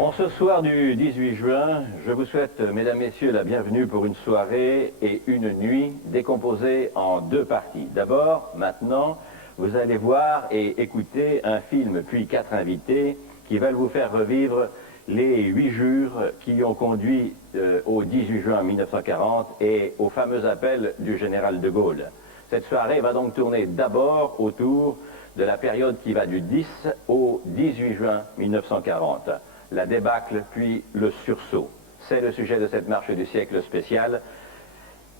En ce soir du 18 juin, je vous souhaite, mesdames, messieurs, la bienvenue pour une soirée et une nuit décomposée en deux parties. D'abord, maintenant, vous allez voir et écouter un film, puis 4 invités qui veulent vous faire revivre les 8 jours qui ont conduit au 18 juin 1940 et au fameux appel du général de Gaulle. Cette soirée va donc tourner d'abord autour de la période qui va du 10 au 18 juin 1940. La débâcle, puis le sursaut. C'est le sujet de cette marche du siècle spéciale.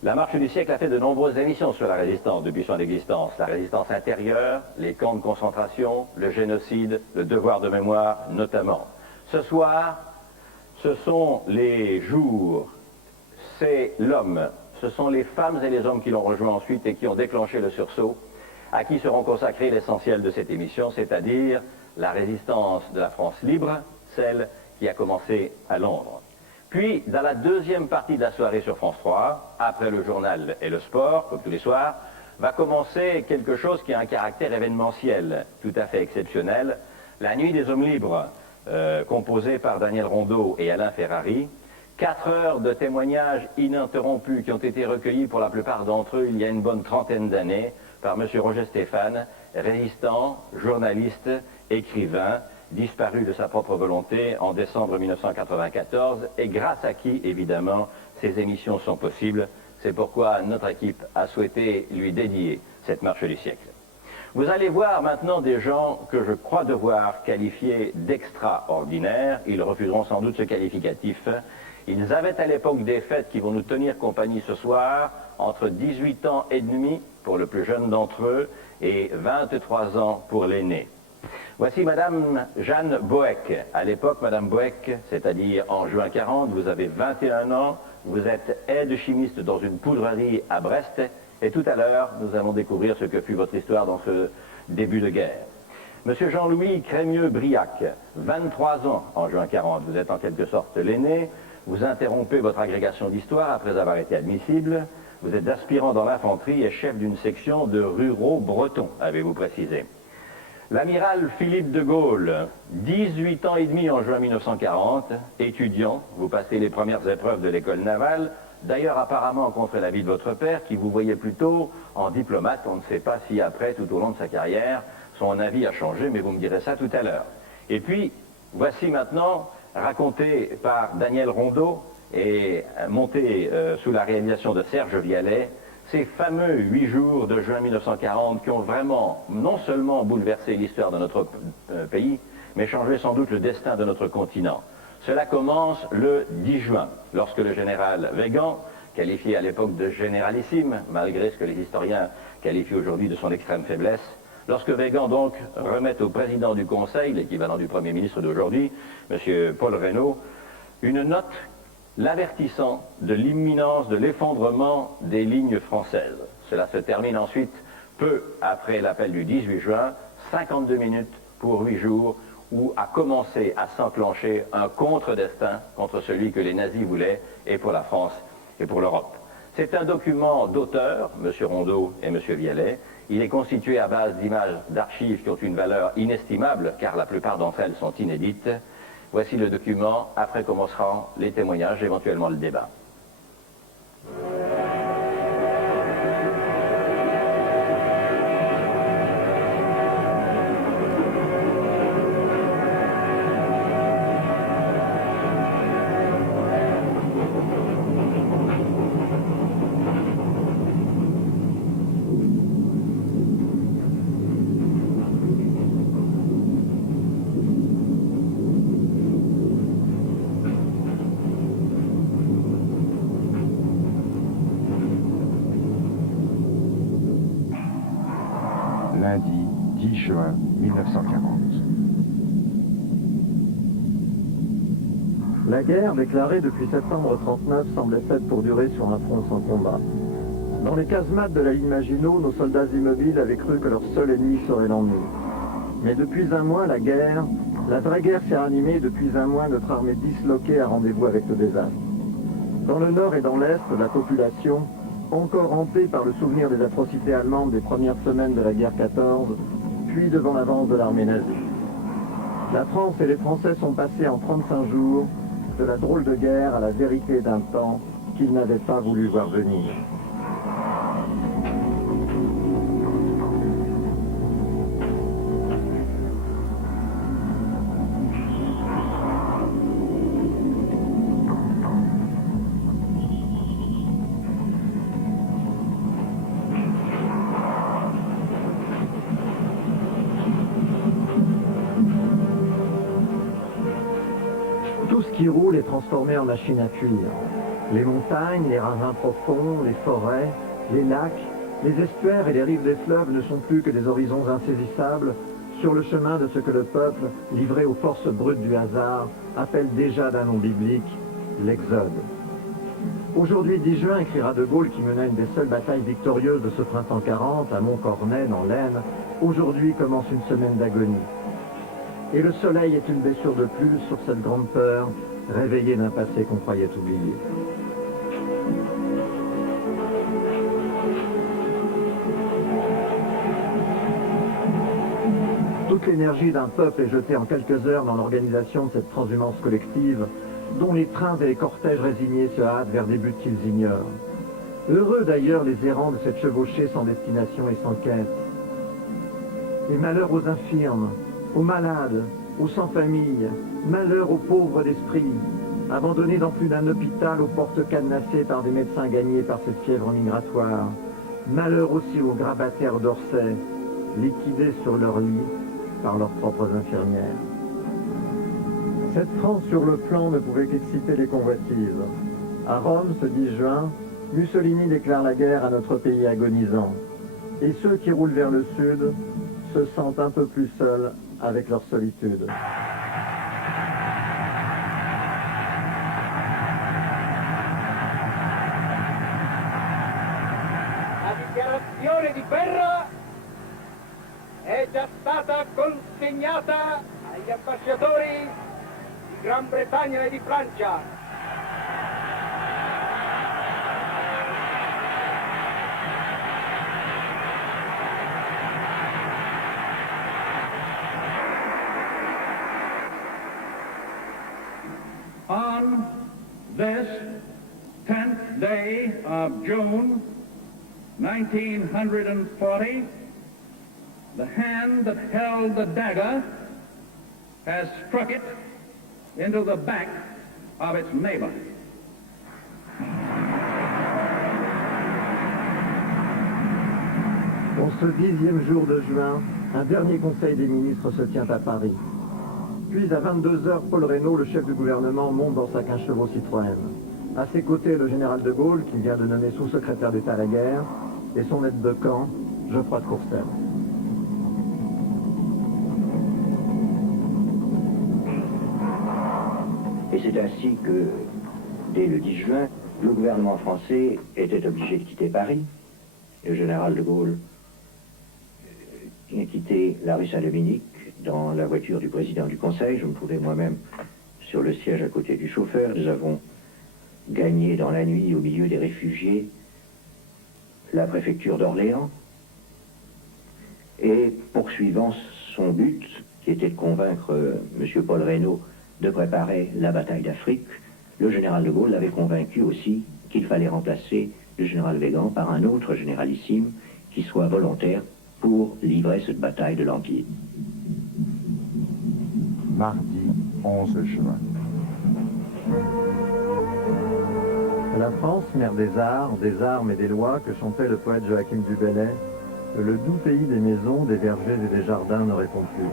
La marche du siècle a fait de nombreuses émissions sur la résistance depuis son existence. La résistance intérieure, les camps de concentration, le génocide, le devoir de mémoire notamment. Ce soir, ce sont les jours, c'est l'homme, ce sont les femmes et les hommes qui l'ont rejoint ensuite et qui ont déclenché le sursaut, à qui seront consacrés l'essentiel de cette émission, c'est-à-dire la résistance de la France libre, celle qui a commencé à Londres. Puis, dans la deuxième partie de la soirée sur France 3, après le journal et le sport, comme tous les soirs, va commencer quelque chose qui a un caractère événementiel tout à fait exceptionnel, la Nuit des Hommes Libres, composée par Daniel Rondeau et Alain Ferrari. 4 heures de témoignages ininterrompus qui ont été recueillis pour la plupart d'entre eux il y a une bonne trentaine d'années par M. Roger Stéphane, résistant, journaliste, écrivain, disparu de sa propre volonté en décembre 1994 et grâce à qui, évidemment, ces émissions sont possibles. C'est pourquoi notre équipe a souhaité lui dédier cette marche du siècle. Vous allez voir maintenant des gens que je crois devoir qualifier d'extraordinaires. Ils refuseront sans doute ce qualificatif. Ils avaient à l'époque des fêtes qui vont nous tenir compagnie ce soir entre 18 ans et demi pour le plus jeune d'entre eux et 23 ans pour l'aîné. Voici Madame Jeanne Boeck. À l'époque, Madame Boeck, c'est-à-dire en juin 40, vous avez 21 ans, vous êtes aide-chimiste dans une poudrerie à Brest, et tout à l'heure, nous allons découvrir ce que fut votre histoire dans ce début de guerre. Monsieur Jean-Louis Crémieux-Briac, 23 ans en juin 40, vous êtes en quelque sorte l'aîné, vous interrompez votre agrégation d'histoire après avoir été admissible, vous êtes aspirant dans l'infanterie et chef d'une section de ruraux bretons, avez-vous précisé. L'amiral Philippe de Gaulle, 18 ans et demi en juin 1940, étudiant, vous passez les premières épreuves de l'école navale, d'ailleurs apparemment contre l'avis de votre père, qui vous voyait plutôt en diplomate. On ne sait pas si après, tout au long de sa carrière, son avis a changé, mais vous me direz ça tout à l'heure. Et puis, voici maintenant, raconté par Daniel Rondeau et monté sous la réalisation de Serge Vialet, ces fameux 8 jours de juin 1940 qui ont vraiment non seulement bouleversé l'histoire de notre pays, mais changé sans doute le destin de notre continent. Cela commence le 10 juin, lorsque le général Weygand, qualifié à l'époque de généralissime, malgré ce que les historiens qualifient aujourd'hui de son extrême faiblesse, lorsque Weygand donc remet au président du Conseil, l'équivalent du Premier ministre d'aujourd'hui, M. Paul Reynaud, une note l'avertissant de l'imminence de l'effondrement des lignes françaises. Cela se termine ensuite, peu après l'appel du 18 juin, 52 minutes pour 8 jours, où a commencé à s'enclencher un contre-destin contre celui que les nazis voulaient, et pour la France et pour l'Europe. C'est un document d'auteur, M. Rondeau et M. Vialet. Il est constitué à base d'images d'archives qui ont une valeur inestimable, car la plupart d'entre elles sont inédites. Voici le document, après commenceront les témoignages, éventuellement le débat. Lundi 10 juin 1940. La guerre, déclarée depuis septembre 1939, semblait faite pour durer sur un front sans combat. Dans les casemates de la ligne Maginot, nos soldats immobiles avaient cru que leur seul ennemi serait l'ennui. Mais depuis un mois, la vraie guerre s'est ranimée. Depuis un mois, notre armée disloquée a rendez-vous avec le désastre. Dans le nord et dans l'est, la population, encore hantée par le souvenir des atrocités allemandes des premières semaines de la guerre 14, fuit devant l'avance de l'armée nazie. La France et les Français sont passés en 35 jours de la drôle de guerre à la vérité d'un temps qu'ils n'avaient pas voulu voir venir. Tout ce qui roule est transformé en machine à cuire. Les montagnes, les ravins profonds, les forêts, les lacs, les estuaires et les rives des fleuves ne sont plus que des horizons insaisissables sur le chemin de ce que le peuple, livré aux forces brutes du hasard, appelle déjà d'un nom biblique l'Exode. Aujourd'hui 10 juin, écrira De Gaulle qui mena une des seules batailles victorieuses de ce printemps 40 à Montcornet dans l'Aisne, aujourd'hui commence une semaine d'agonie. Et le soleil est une blessure de plus sur cette grande peur, réveillée d'un passé qu'on croyait oublié. Toute l'énergie d'un peuple est jetée en quelques heures dans l'organisation de cette transhumance collective, dont les trains et les cortèges résignés se hâtent vers des buts qu'ils ignorent. Heureux d'ailleurs les errants de cette chevauchée sans destination et sans quête. Et malheur aux infirmes, aux malades, aux sans-famille, malheur aux pauvres d'esprit, abandonnés dans plus d'un hôpital aux portes cadenassées par des médecins gagnés par cette fièvre migratoire, malheur aussi aux grabataires d'Orsay, liquidés sur leur lit par leurs propres infirmières. Cette France sur le plan ne pouvait qu'exciter les convoitises. À Rome, ce 10 juin, Mussolini déclare la guerre à notre pays agonisant. Et ceux qui roulent vers le sud se sentent un peu plus seuls avec leur solitude. La dichiarazione di guerra è già stata consegnata agli ambasciatori di Gran Bretagna e di Francia. On this 10th day of June, 1940, the hand that held the dagger has struck it into the back of its neighbor. Pour ce 10e jour de juin, un dernier conseil des ministres se tient à Paris. Puis à 22h, Paul Reynaud, le chef du gouvernement, monte dans sa 15 chevaux Citroën. À ses côtés, le général de Gaulle, qui vient de nommer sous-secrétaire d'État à la guerre, et son aide de camp, Geoffroy de Courcelles. Et c'est ainsi que, dès le 10 juin, le gouvernement français était obligé de quitter Paris. Le général de Gaulle a quitté la rue Saint-Dominique dans la voiture du président du Conseil. Je me trouvais moi-même sur le siège à côté du chauffeur. Nous avons gagné dans la nuit, au milieu des réfugiés, la préfecture d'Orléans. Et poursuivant son but, qui était de convaincre M. Paul Reynaud de préparer la bataille d'Afrique, le général de Gaulle l'avait convaincu aussi qu'il fallait remplacer le général Weygand par un autre généralissime qui soit volontaire pour livrer cette bataille de l'Empire. Mardi 11 juin. La France, mère des arts, des armes et des lois, que chantait le poète Joachim du Bellay, le doux pays des maisons, des vergers et des jardins ne répond plus.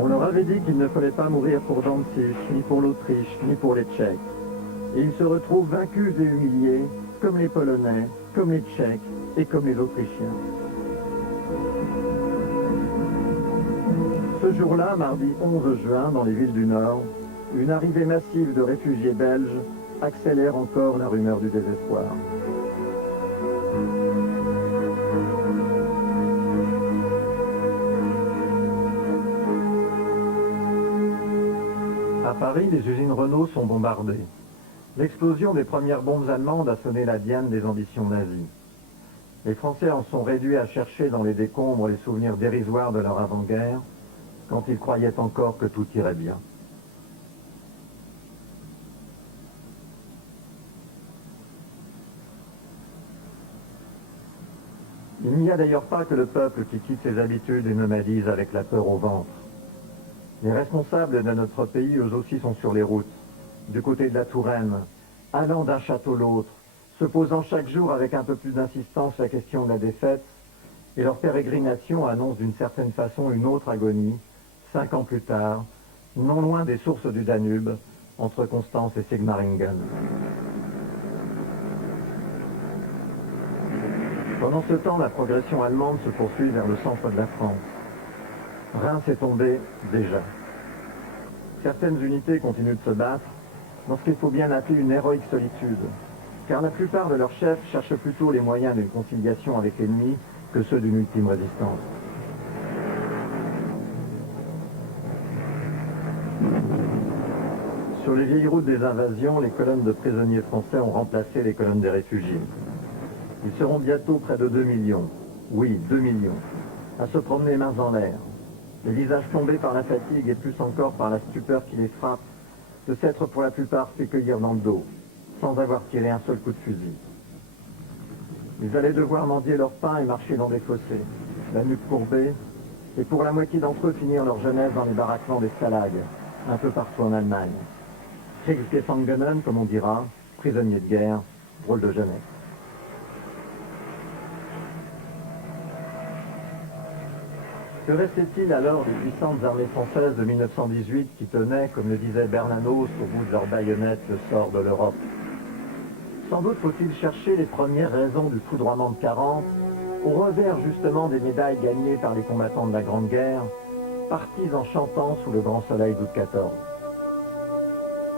On leur avait dit qu'il ne fallait pas mourir pour Danzig, ni pour l'Autriche, ni pour les Tchèques. Et ils se retrouvent vaincus et humiliés, comme les Polonais, comme les Tchèques et comme les Autrichiens. Ce jour-là, mardi 11 juin, dans les villes du Nord, une arrivée massive de réfugiés belges accélère encore la rumeur du désespoir. À Paris, les usines Renault sont bombardées. L'explosion des premières bombes allemandes a sonné la diane des ambitions nazies. Les Français en sont réduits à chercher dans les décombres les souvenirs dérisoires de leur avant-guerre, quand ils croyaient encore que tout irait bien. Il n'y a d'ailleurs pas que le peuple qui quitte ses habitudes et nomadise avec la peur au ventre. Les responsables de notre pays, eux aussi, sont sur les routes, du côté de la Touraine, allant d'un château à l'autre, se posant chaque jour avec un peu plus d'insistance la question de la défaite, et leur pérégrination annonce d'une certaine façon une autre agonie, 5 ans plus tard, non loin des sources du Danube, entre Constance et Sigmaringen. Pendant ce temps, la progression allemande se poursuit vers le centre de la France. Reims est tombé déjà. Certaines unités continuent de se battre dans ce qu'il faut bien appeler une héroïque solitude, car la plupart de leurs chefs cherchent plutôt les moyens d'une conciliation avec l'ennemi que ceux d'une ultime résistance. Sur les vieilles routes des invasions, les colonnes de prisonniers français ont remplacé les colonnes des réfugiés. Ils seront bientôt près de 2 millions, oui, 2 millions, à se promener mains en l'air, les visages tombés par la fatigue et plus encore par la stupeur qui les frappe, de s'être pour la plupart fait cueillir dans le dos, sans avoir tiré un seul coup de fusil. Ils allaient devoir mendier leur pain et marcher dans des fossés, la nuque courbée, et pour la moitié d'entre eux finir leur jeunesse dans les baraquements des stalags, un peu partout en Allemagne. Kriegsgefangenen, comme on dira, prisonniers de guerre, drôle de jeunesse. Que restait-il alors des puissantes armées françaises de 1918 qui tenaient, comme le disait Bernanos, au bout de leurs baïonnettes le sort de l'Europe? Sans doute faut-il chercher les premières raisons du foudroiement de 40 au revers justement des médailles gagnées par les combattants de la Grande Guerre, partis en chantant sous le grand soleil d'août 14.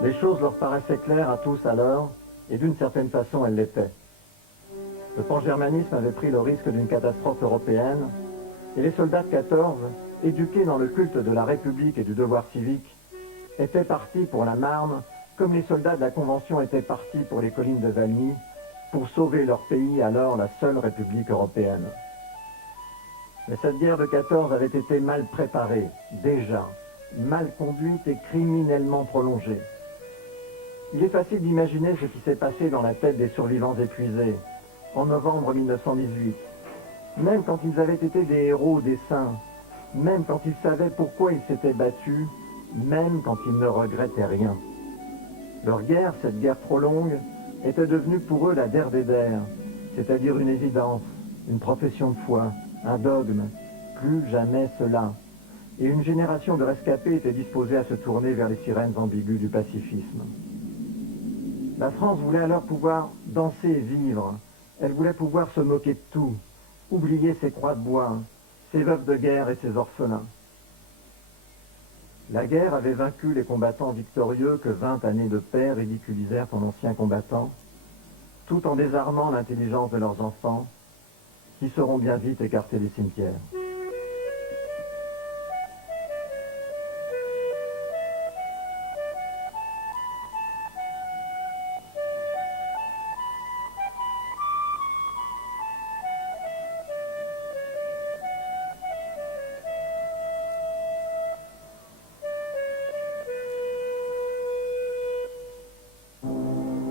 Les choses leur paraissaient claires à tous alors, et d'une certaine façon elles l'étaient. Le pangermanisme avait pris le risque d'une catastrophe européenne, et les soldats de 14, éduqués dans le culte de la République et du devoir civique, étaient partis pour la Marne, comme les soldats de la Convention étaient partis pour les collines de Valmy, pour sauver leur pays, alors la seule République européenne. Mais cette guerre de 14 avait été mal préparée, déjà, mal conduite et criminellement prolongée. Il est facile d'imaginer ce qui s'est passé dans la tête des survivants épuisés, en novembre 1918, même quand ils avaient été des héros, des saints, même quand ils savaient pourquoi ils s'étaient battus, même quand ils ne regrettaient rien. Leur guerre, cette guerre trop longue, était devenue pour eux la der des der, c'est-à-dire une évidence, une profession de foi, un dogme, plus jamais cela. Et une génération de rescapés était disposée à se tourner vers les sirènes ambiguës du pacifisme. La France voulait alors pouvoir danser et vivre. Elle voulait pouvoir se moquer de tout, oublier ses croix de bois, ses veuves de guerre et ses orphelins. La guerre avait vaincu les combattants victorieux que 20 années de paix ridiculisèrent en anciens combattants, tout en désarmant l'intelligence de leurs enfants, qui seront bien vite écartés des cimetières.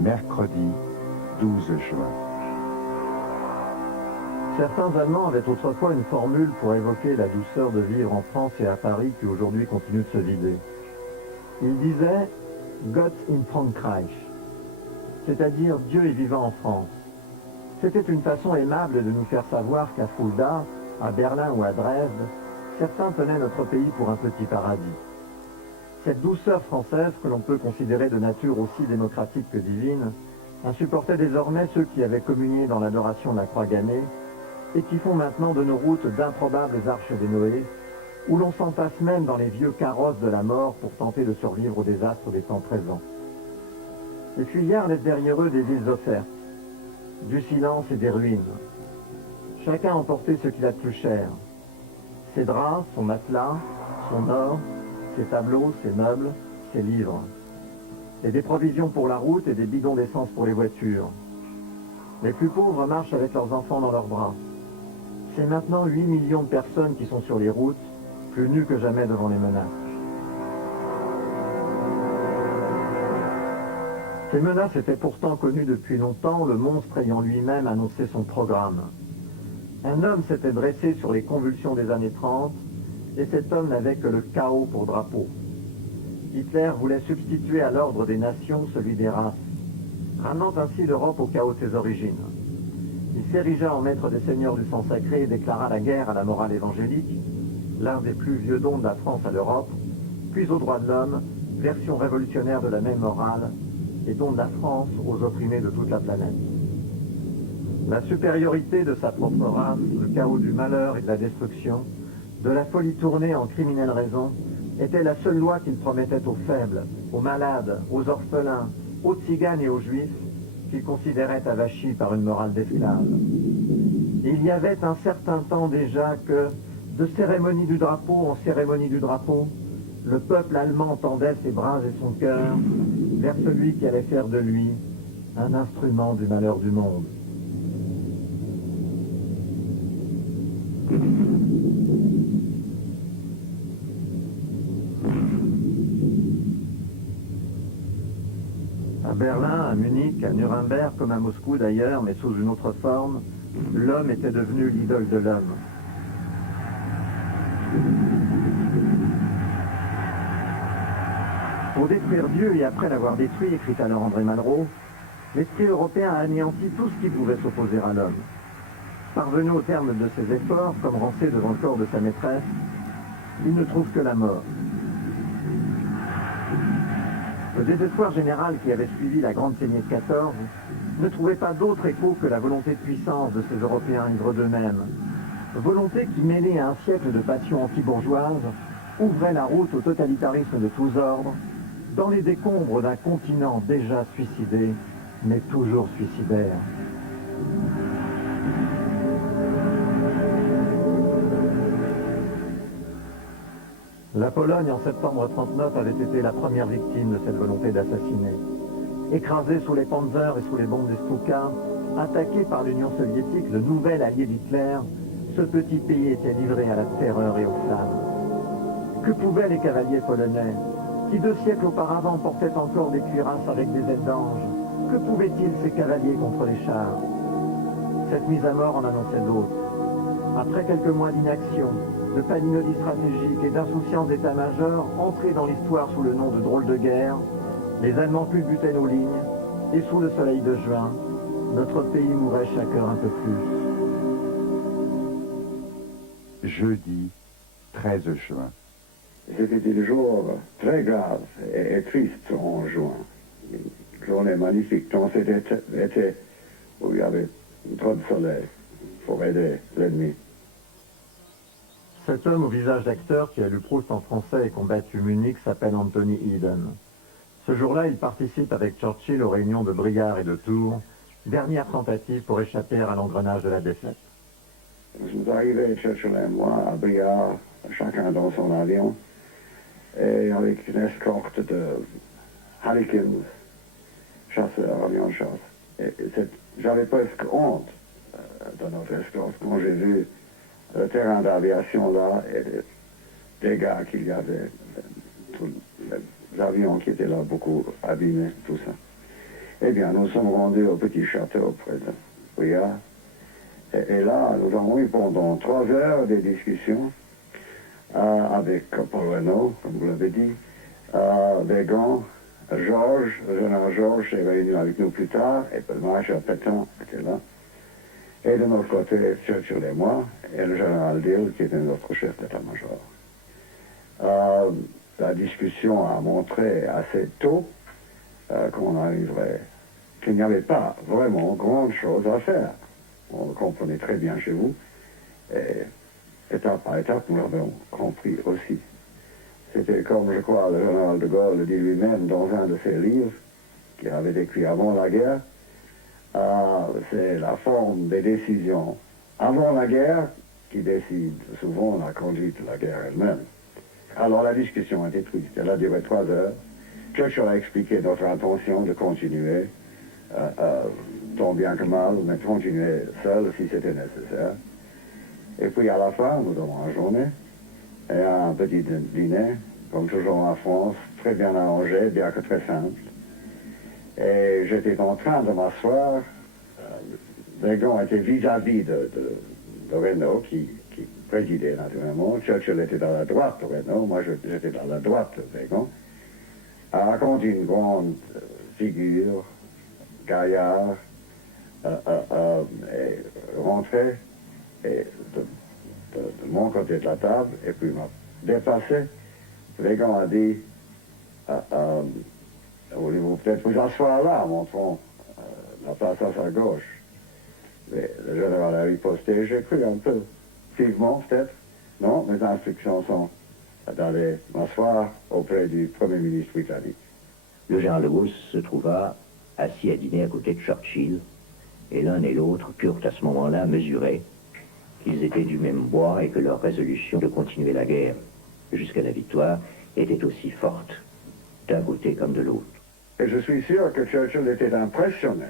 Mercredi 12 juin. Certains Allemands avaient autrefois une formule pour évoquer la douceur de vivre en France et à Paris qui aujourd'hui continue de se vider. Ils disaient « Gott in Frankreich », c'est-à-dire « Dieu est vivant en France ». C'était une façon aimable de nous faire savoir qu'à Fulda, à Berlin ou à Dresde, certains tenaient notre pays pour un petit paradis. Cette douceur française, que l'on peut considérer de nature aussi démocratique que divine, insupportait désormais ceux qui avaient communié dans l'adoration de la croix gammée et qui font maintenant de nos routes d'improbables arches des Noé, où l'on s'entasse même dans les vieux carrosses de la mort pour tenter de survivre aux désastres des temps présents. Les fuyards laissent derrière eux des îles offertes, du silence et des ruines. Chacun a emporté ce qu'il a de plus cher. Ses draps, son matelas, son or, ses tableaux, ses meubles, ses livres. et des provisions pour la route et des bidons d'essence pour les voitures. Les plus pauvres marchent avec leurs enfants dans leurs bras. C'est maintenant 8 millions de personnes qui sont sur les routes, plus nues que jamais devant les menaces. Ces menaces étaient pourtant connues depuis longtemps, le monstre ayant lui-même annoncé son programme. Un homme s'était dressé sur les convulsions des années 30, et cet homme n'avait que le chaos pour drapeau. Hitler voulait substituer à l'ordre des nations celui des races, ramenant ainsi l'Europe au chaos de ses origines. Il s'érigea en maître des seigneurs du sang sacré et déclara la guerre à la morale évangélique, l'un des plus vieux dons de la France à l'Europe, puis aux droits de l'homme, version révolutionnaire de la même morale, et don de la France aux opprimés de toute la planète. La supériorité de sa propre race, le chaos du malheur et de la destruction, de la folie tournée en criminelle raison, était la seule loi qu'il promettait aux faibles, aux malades, aux orphelins, aux tziganes et aux juifs, qu'il considérait avachis par une morale d'esclave. Il y avait un certain temps déjà que, de cérémonie du drapeau en cérémonie du drapeau, le peuple allemand tendait ses bras et son cœur vers celui qui allait faire de lui un instrument du malheur du monde. À Berlin, à Munich, à Nuremberg, comme à Moscou d'ailleurs, mais sous une autre forme, l'homme était devenu l'idole de l'homme. Pour détruire Dieu et après l'avoir détruit, écrit alors André Malraux, l'esprit européen a anéanti tout ce qui pouvait s'opposer à l'homme. Parvenu au terme de ses efforts, comme Rancé devant le corps de sa maîtresse, il ne trouve que la mort. Le désespoir général qui avait suivi la grande saignée de 14 ne trouvait pas d'autre écho que la volonté de puissance de ces Européens ivres d'eux-mêmes. Volonté qui, mêlée à un siècle de passion anti-bourgeoise, ouvrait la route au totalitarisme de tous ordres, dans les décombres d'un continent déjà suicidé, mais toujours suicidaire. La Pologne, en septembre 1939, avait été la première victime de cette volonté d'assassiner. Écrasée sous les Panzers et sous les bombes des Stuka, attaqué par l'Union soviétique, le nouvel allié d'Hitler, ce petit pays était livré à la terreur et aux flammes. Que pouvaient les cavaliers polonais, qui 2 siècles auparavant portaient encore des cuirasses avec des ailes d'ange? Que pouvaient-ils ces cavaliers contre les chars? Cette mise à mort en annonçait d'autres. Après quelques mois d'inaction, de palinodie stratégique et d'insouciance d'état-major, entrés dans l'histoire sous le nom de drôles de guerre, les Allemands culbutaient nos lignes, et sous le soleil de juin, notre pays mourait chaque heure un peu plus. Jeudi 13 juin. C'était des jours très graves et tristes en juin. Une journée magnifique dans cet été où il y avait trop de soleil pour aider l'ennemi. Cet homme au visage d'acteur qui a lu Proust en français et combattu Munich s'appelle Anthony Eden. Ce jour-là, il participe avec Churchill aux réunions de Briare et de Tours, dernière tentative pour échapper à l'engrenage de la défaite. Nous sommes arrivés, Churchill et moi, à Briare, chacun dans son avion, et avec une escorte de Harlequins, chasseurs, avions de chasse. J'avais presque honte de notre escorte quand j'ai vu le terrain d'aviation là et les dégâts qu'il y avait, tous les avions qui étaient là, beaucoup abîmés, tout ça. Eh bien, nous sommes rendus au petit château près de Briare. Et là, nous avons eu pendant 3 heures des discussions avec Paul Reynaud, comme vous l'avez dit, Weygand, Georges, le général Georges s'est réuni avec nous plus tard, et le maréchal Pétain était là. Et de notre côté, Churchill et moi, et le général Dill, qui était notre chef d'état-major. La discussion a montré assez tôt qu'il n'y avait pas vraiment grande chose à faire. On le comprenait très bien chez vous, et étape par étape, nous l'avons compris aussi. C'était comme, je crois, le général de Gaulle le dit lui-même dans un de ses livres, qu'il avait écrit avant la guerre, c'est la forme des décisions avant la guerre qui décide souvent la conduite de la guerre elle-même. Alors la discussion était triste, elle a duré 3 heures. Churchill a expliqué notre intention de continuer, tant bien que mal, mais continuer seul si c'était nécessaire. Et puis à la fin, nous avons un journée et un petit dîner, comme toujours en France, très bien arrangé, bien que très simple. Et j'étais en train de m'asseoir. Weygand était vis-à-vis de Reynaud, qui présidait naturellement. Churchill était à la droite de Reynaud, moi j'étais à la droite de Weygand. Raconte une grande figure, gaillard, et rentré et de mon côté de la table, et puis m'a déplacé. Weygand a dit, voulez-vous peut-être vous asseoir là, montrant la place à sa gauche. Mais le général a riposté, j'ai cru un peu, vivement peut-être. Non, mes instructions sont d'aller m'asseoir auprès du Premier ministre britannique. Le général de Gaulle se trouva assis à dîner à côté de Churchill, et l'un et l'autre purent à ce moment-là mesurer qu'ils étaient du même bois et que leur résolution de continuer la guerre jusqu'à la victoire était aussi forte d'un côté comme de l'autre. Et je suis sûr que Churchill était impressionné,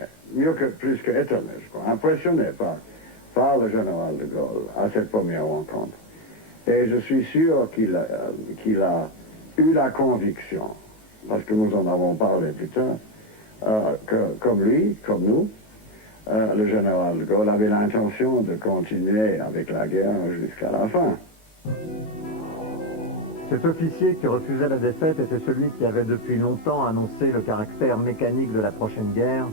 plus que étonné, je crois, impressionné par le général de Gaulle à cette première rencontre. Et je suis sûr qu'il a eu la conviction, parce que nous en avons parlé plus tard, que comme lui, comme nous, le général de Gaulle avait l'intention de continuer avec la guerre jusqu'à la fin. Cet officier qui refusait la défaite était celui qui avait depuis longtemps annoncé le caractère mécanique de la prochaine guerre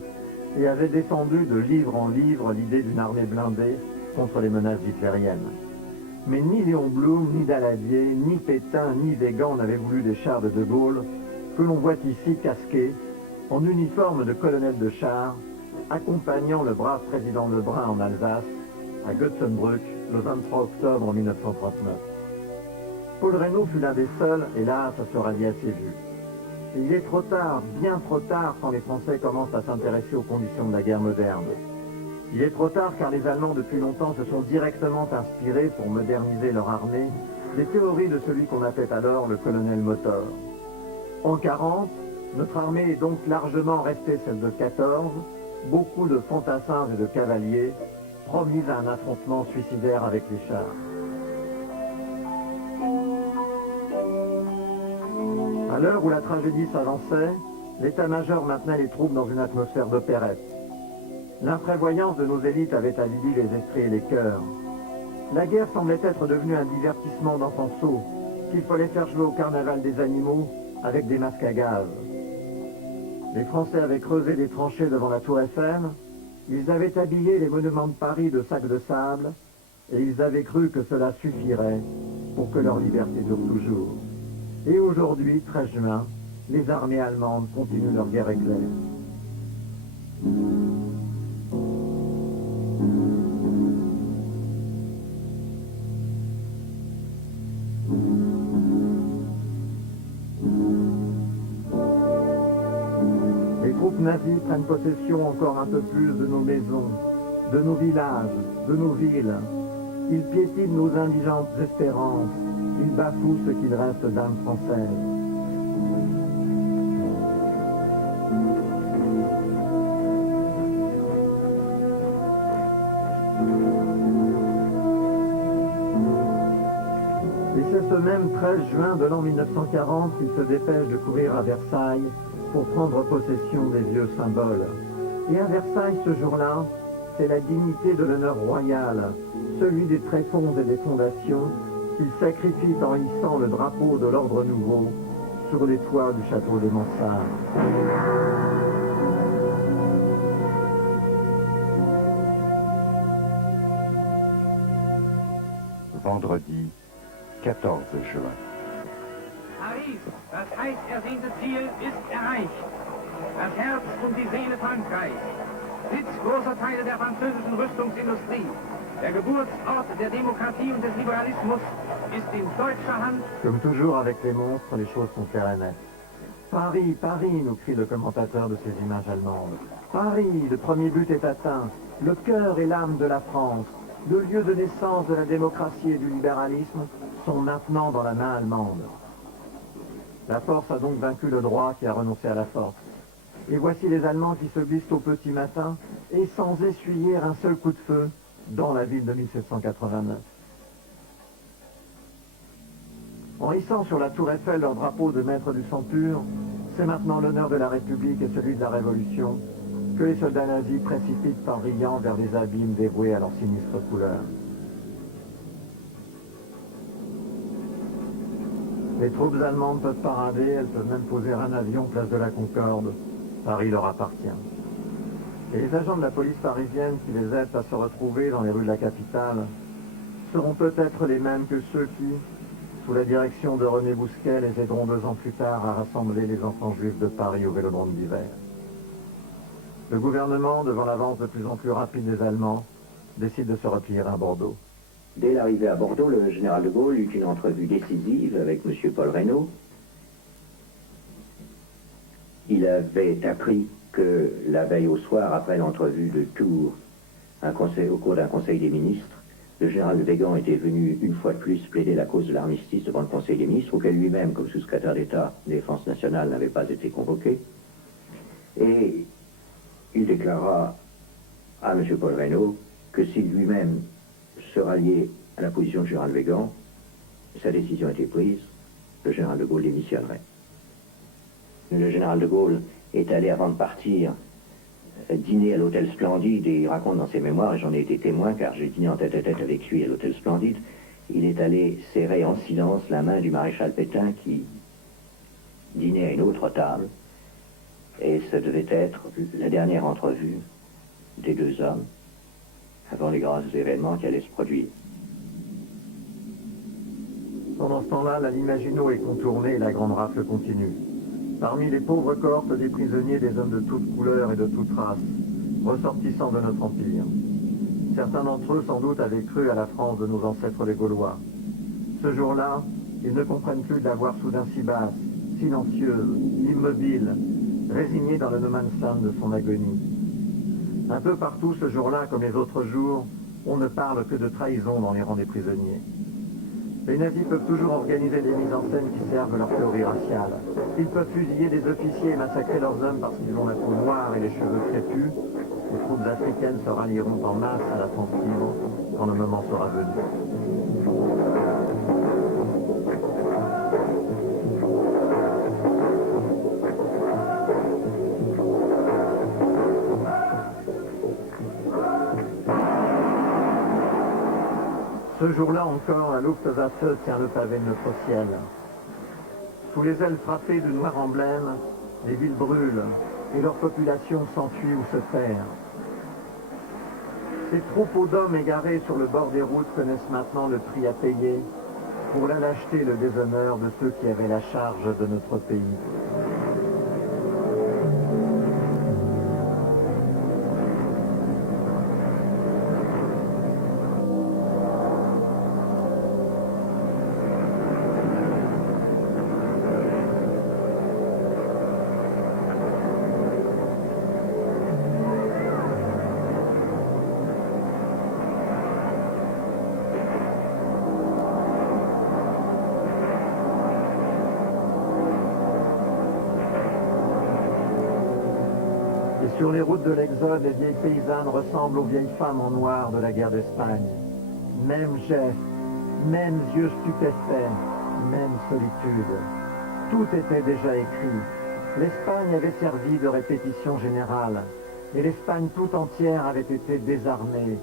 et avait défendu de livre en livre l'idée d'une armée blindée contre les menaces hitlériennes. Mais ni Léon Blum, ni Daladier, ni Pétain, ni Weygand n'avaient voulu des chars de Gaulle, que l'on voit ici casqués, en uniforme de colonel de chars, accompagnant le brave président Lebrun en Alsace, à Götzenbrück, le 23 octobre 1939. Paul Reynaud fut l'un des seuls, hélas, à se rallier à ces vues. Il est trop tard, bien trop tard, quand les Français commencent à s'intéresser aux conditions de la guerre moderne. Il est trop tard car les Allemands depuis longtemps se sont directement inspirés pour moderniser leur armée des théories de celui qu'on appelait alors le colonel Motor. En 40, notre armée est donc largement restée celle de 14, beaucoup de fantassins et de cavaliers, promis à un affrontement suicidaire avec les chars. À l'heure où la tragédie s'avançait, l'état-major maintenait les troupes dans une atmosphère d'opérette. L'imprévoyance de nos élites avait avivi les esprits et les cœurs. La guerre semblait être devenue un divertissement d'enfanceaux, qu'il fallait faire jouer au carnaval des animaux avec des masques à gaz. Les Français avaient creusé des tranchées devant la tour Eiffel, ils avaient habillé les monuments de Paris de sacs de sable, et ils avaient cru que cela suffirait pour que leur liberté dure toujours. Et aujourd'hui, 13 juin, les armées allemandes continuent leur guerre éclair. Les troupes nazies prennent possession encore un peu plus de nos maisons, de nos villages, de nos villes. Ils piétinent nos indigentes espérances. Ils bafouent ce qu'il reste d'âme française. Et c'est ce même 13 juin de l'an 1940 qu'il se dépêche de courir à Versailles pour prendre possession des vieux symboles. Et à Versailles, ce jour-là, c'est la dignité de l'honneur royal, celui des tréfonds et des fondations, qu'il sacrifie en hissant le drapeau de l'ordre nouveau sur les toits du château des Mansardes. Vendredi 14 juin. Paris, das heiß ersehnte Ziel, ist erreicht. Das Herz und die Seele Frankreichs. Sitz großer Teile der französischen Rüstungsindustrie. Der Geburtsort der Démocratie und des Liberalismus ist in deutscher Hand. Comme toujours avec les monstres, les choses sont claires et nettes. Paris, Paris, nous crie le commentateur de ces images allemandes. Paris, le premier but est atteint. Le cœur et l'âme de la France, le lieu de naissance de la démocratie et du libéralisme, sont maintenant dans la main allemande. La force a donc vaincu le droit qui a renoncé à la force. Et voici les Allemands qui se glissent au petit matin et sans essuyer un seul coup de feu dans la ville de 1789. En hissant sur la tour Eiffel leur drapeau de maître du sang pur, c'est maintenant l'honneur de la République et celui de la Révolution que les soldats nazis précipitent en riant vers des abîmes dévoués à leur sinistre couleur. Les troupes allemandes peuvent parader, elles peuvent même poser un avion place de la Concorde. Paris leur appartient. Et les agents de la police parisienne qui les aident à se retrouver dans les rues de la capitale seront peut-être les mêmes que ceux qui, sous la direction de René Bousquet, les aideront 2 ans plus tard à rassembler les enfants juifs de Paris au Vélodrome d'hiver. Le gouvernement, devant l'avance de plus en plus rapide des Allemands, décide de se replier à Bordeaux. Dès l'arrivée à Bordeaux, le général de Gaulle eut une entrevue décisive avec M. Paul Reynaud. Il avait appris que la veille au soir, après l'entrevue de Tours, au cours d'un conseil des ministres, le général de Weygand était venu une fois de plus plaider la cause de l'armistice devant le conseil des ministres, auquel lui-même, comme sous-secrétaire d'État défense nationale, n'avait pas été convoqué. Et il déclara à M. Paul Reynaud que si lui-même se ralliait à la position du général Weygand, sa décision était prise, le général de Gaulle démissionnerait. Le général de Gaulle est allé, avant de partir, dîner à l'hôtel Splendide, et il raconte dans ses mémoires, et j'en ai été témoin car j'ai dîné en tête-à-tête avec lui à l'hôtel Splendide, il est allé serrer en silence la main du maréchal Pétain qui dînait à une autre table, et ce devait être la dernière entrevue des 2 hommes avant les grands événements qui allaient se produire. Pendant ce temps-là, la ligne Maginot est contournée et la grande rafle continue. Parmi les pauvres cohortes des prisonniers, des hommes de toutes couleurs et de toutes races, ressortissants de notre empire. Certains d'entre eux, sans doute, avaient cru à la France de nos ancêtres les Gaulois. Ce jour-là, ils ne comprennent plus de la voir soudain si basse, silencieuse, immobile, résignée dans le no man's land de son agonie. Un peu partout ce jour-là, comme les autres jours, on ne parle que de trahison dans les rangs des prisonniers. Les nazis peuvent toujours organiser des mises en scène qui servent leur théorie raciale. Ils peuvent fusiller des officiers et massacrer leurs hommes parce qu'ils ont la peau noire et les cheveux crépus. Les troupes africaines se rallieront en masse à la France libre quand le moment sera venu. Ce jour-là encore, la Luftwaffe tient le pavé de notre ciel. Sous les ailes frappées de noirs emblèmes, les villes brûlent et leur population s'enfuit ou se perd. Ces troupeaux d'hommes égarés sur le bord des routes connaissent maintenant le prix à payer pour la lâcheté et le déshonneur de ceux qui avaient la charge de notre pays. Sur les routes de l'Exode, les vieilles paysannes ressemblent aux vieilles femmes en noir de la guerre d'Espagne. Même geste, mêmes yeux stupéfaits, même solitude. Tout était déjà écrit. L'Espagne avait servi de répétition générale. Et l'Espagne tout entière avait été désarmée.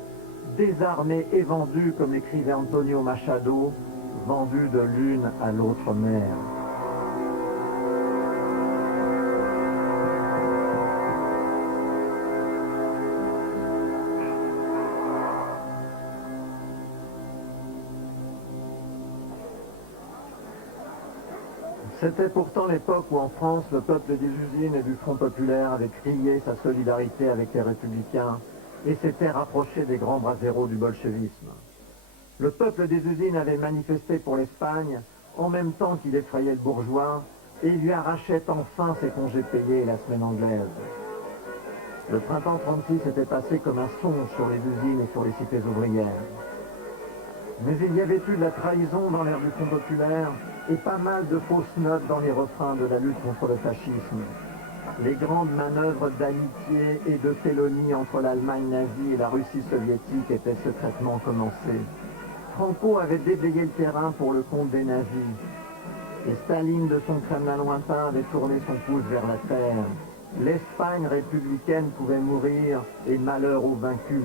Désarmée et vendue, comme l'écrivait Antonio Machado, vendue de l'une à l'autre mer. C'était pourtant l'époque où en France, le peuple des usines et du Front populaire avait crié sa solidarité avec les républicains et s'était rapproché des grands bras zéros du bolchevisme. Le peuple des usines avait manifesté pour l'Espagne en même temps qu'il effrayait le bourgeois et il lui arrachait enfin ses congés payés et la semaine anglaise. Le printemps 36 était passé comme un songe sur les usines et sur les cités ouvrières. Mais il y avait eu de la trahison dans l'ère du Front populaire et pas mal de fausses notes dans les refrains de la lutte contre le fascisme. Les grandes manœuvres d'amitié et de félonie entre l'Allemagne nazie et la Russie soviétique étaient secrètement commencées. Franco avait déblayé le terrain pour le compte des nazis. Et Staline, de son Kremlin lointain, avait tourné son pouce vers la terre. L'Espagne républicaine pouvait mourir et malheur aux vaincus.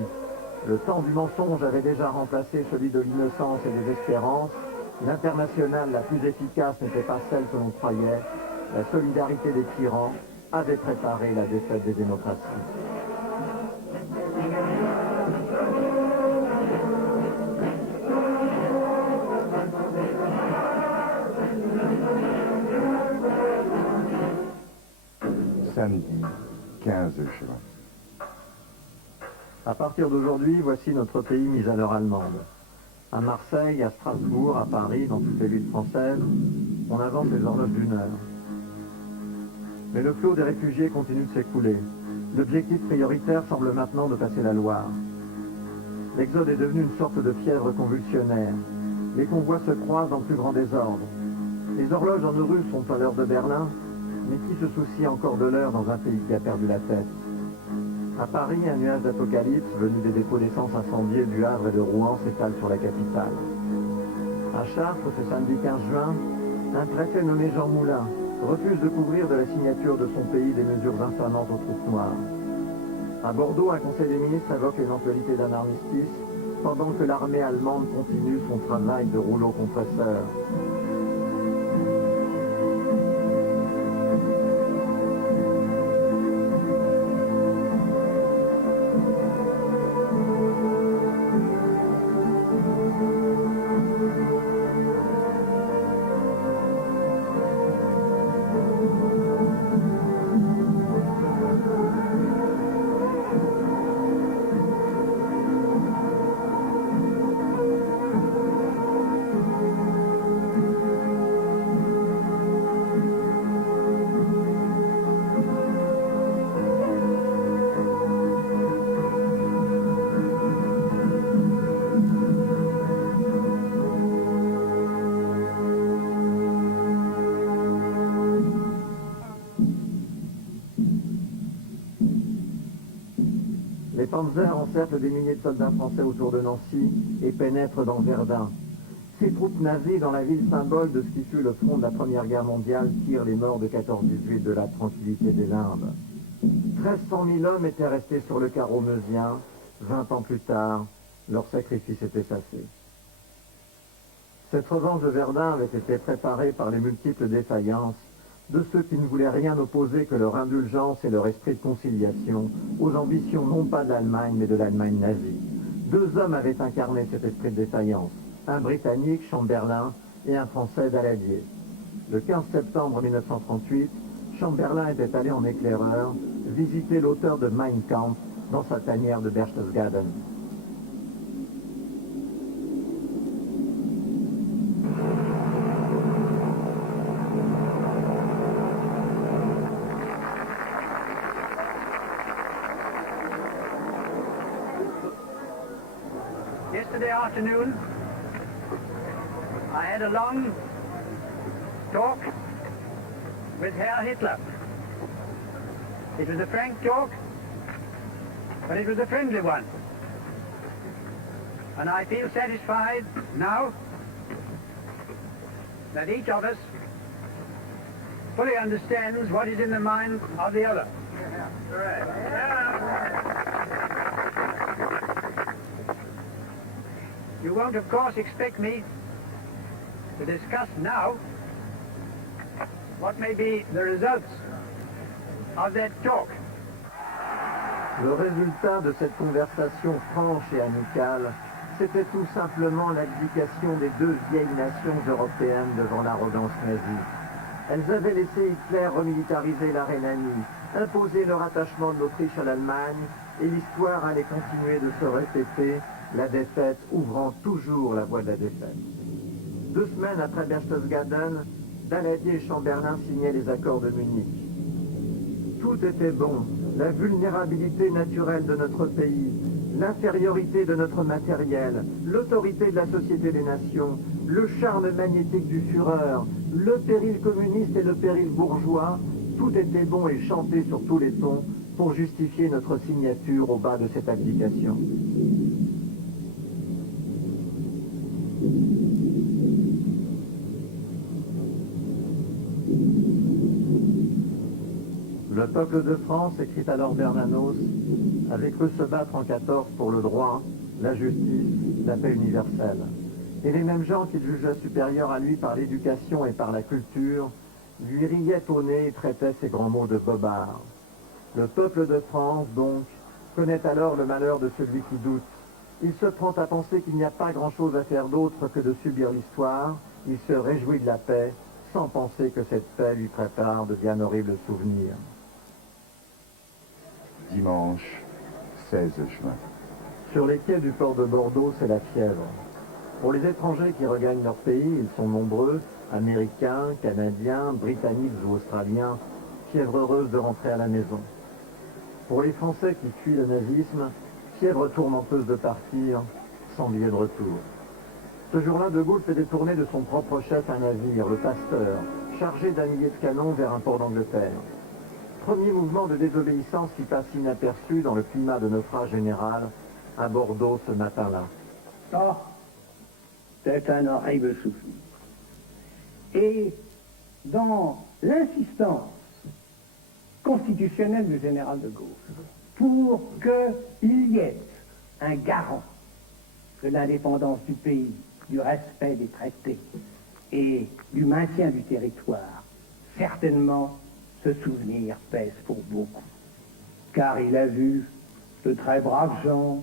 Le temps du mensonge avait déjà remplacé celui de l'innocence et des espérances. L'internationale la plus efficace n'était pas celle que l'on croyait. La solidarité des tyrans avait préparé la défaite des démocraties. Samedi 15 juin. À partir d'aujourd'hui, voici notre pays mis à l'heure allemande. À Marseille, à Strasbourg, à Paris, dans toutes les villes françaises, on avance les horloges d'une heure. Mais le flot des réfugiés continue de s'écouler. L'objectif prioritaire semble maintenant de passer la Loire. L'exode est devenu une sorte de fièvre convulsionnaire. Les convois se croisent en plus grand désordre. Les horloges en Russes sont à l'heure de Berlin, mais qui se soucie encore de l'heure dans un pays qui a perdu la tête? À Paris, un nuage d'apocalypse venu des dépôts d'essence incendiés du Havre et de Rouen s'étale sur la capitale. À Chartres, ce samedi 15 juin, un préfet nommé Jean Moulin refuse de couvrir de la signature de son pays des mesures infamante aux troupes noires. À Bordeaux, un conseil des ministres évoque l'éventualité d'un armistice, pendant que l'armée allemande continue son travail de rouleau compresseur. Les Panzers encerclent des milliers de soldats français autour de Nancy et pénètrent dans Verdun. Ces troupes nazies, dans la ville symbole de ce qui fut le front de la Première Guerre mondiale, tirent les morts de 14-18 de la tranquillité des limbes. 1300 000 hommes étaient restés sur le carreau meusien. 20 ans plus tard, leur sacrifice est effacé. Cette revanche de Verdun avait été préparée par les multiples défaillances de ceux qui ne voulaient rien opposer que leur indulgence et leur esprit de conciliation aux ambitions non pas de l'Allemagne, mais de l'Allemagne nazie. Deux hommes avaient incarné cet esprit de défaillance, un Britannique, Chamberlain, et un Français, Daladier. Le 15 septembre 1938, Chamberlain était allé en éclaireur visiter l'auteur de Mein Kampf dans sa tanière de Berchtesgaden. Yesterday afternoon, I had a long talk with Herr Hitler. It was a frank talk, but it was a friendly one. And I feel satisfied now that each of us fully understands what is in the mind of the other. You won't, of course, expect me to discuss now what may be the results of that talk. Le résultat de cette conversation franche et amicale, c'était tout simplement l'abdication des deux vieilles nations européennes devant l'arrogance nazie. Elles avaient laissé Hitler remilitariser la Rhénanie, imposer le rattachement de l'Autriche à l'Allemagne, et l'histoire allait continuer de se répéter, la défaite ouvrant toujours la voie de la défaite. 2 semaines après Berchtesgaden, Daladier et Chamberlain signaient les accords de Munich. Tout était bon, la vulnérabilité naturelle de notre pays, L'infériorité de notre matériel, l'autorité de la Société des Nations, le charme magnétique du Führer, le péril communiste et le péril bourgeois, tout était bon et chanté sur tous les tons pour justifier notre signature au bas de cette abdication. Le peuple de France, écrit alors Bernanos, avait cru se battre en 14 pour le droit, la justice, la paix universelle. Et les mêmes gens qu'il jugeait supérieurs à lui par l'éducation et par la culture, lui riaient au nez et traitaient ces grands mots de bobards. Le peuple de France, donc, connaît alors le malheur de celui qui doute. Il se prend à penser qu'il n'y a pas grand-chose à faire d'autre que de subir l'histoire. Il se réjouit de la paix, sans penser que cette paix lui prépare de bien horribles souvenirs. Dimanche 16 juin. Sur les quais du port de Bordeaux, c'est la fièvre. Pour les étrangers qui regagnent leur pays, ils sont nombreux, Américains, Canadiens, Britanniques ou Australiens, fièvre heureuse de rentrer à la maison. Pour les Français qui fuient le nazisme, fièvre tourmenteuse de partir, sans billet de retour. Ce jour-là, De Gaulle fait détourner de son propre chef un navire, le Pasteur, chargé d'un millier de canons vers un port d'Angleterre. Premier mouvement de désobéissance qui passe inaperçu dans le climat de naufrage général à Bordeaux ce matin-là. Oh, c'est un horrible souvenir. Et dans l'insistance constitutionnelle du général de Gaulle pour qu'il y ait un garant de l'indépendance du pays, du respect des traités et du maintien du territoire, certainement ce souvenir pèse pour beaucoup. Car il a vu de très braves gens,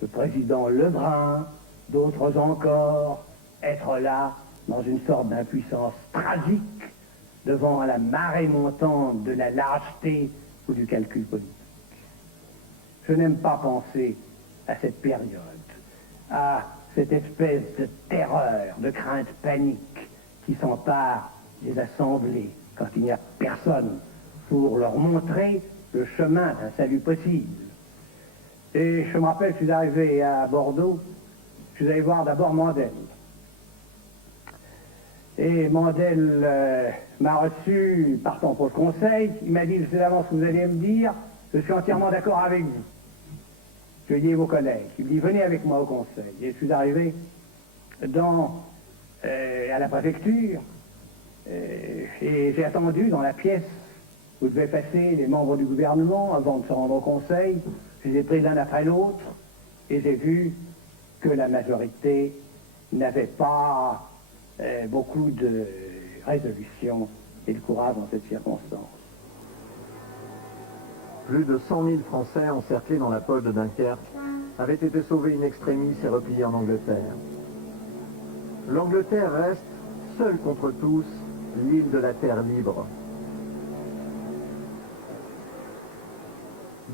le président Lebrun, d'autres encore, être là dans une sorte d'impuissance tragique devant la marée montante de la lâcheté ou du calcul politique. Je n'aime pas penser à cette période, à cette espèce de terreur, de crainte panique qui s'empare des assemblées quand il n'y a personne pour leur montrer le chemin d'un salut possible. Et je me rappelle, je suis arrivé à Bordeaux, je suis allé voir d'abord Mandel. Et Mandel m'a reçu, partant pour le conseil, il m'a dit, je sais d'avance ce que vous allez me dire, je suis entièrement d'accord avec vous. Je lui ai dit vos collègues, il me dit, venez avec moi au conseil. Et je suis arrivé à la préfecture, et j'ai attendu dans la pièce où devaient passer les membres du gouvernement avant de se rendre au conseil. Je les ai pris l'un après l'autre, et j'ai vu que la majorité n'avait pas beaucoup de résolution et de courage dans cette circonstance. Plus de 100 000 Français encerclés dans la poche de Dunkerque avaient été sauvés in extremis et repliés en Angleterre. L'Angleterre reste, seule contre tous, l'île de la terre libre.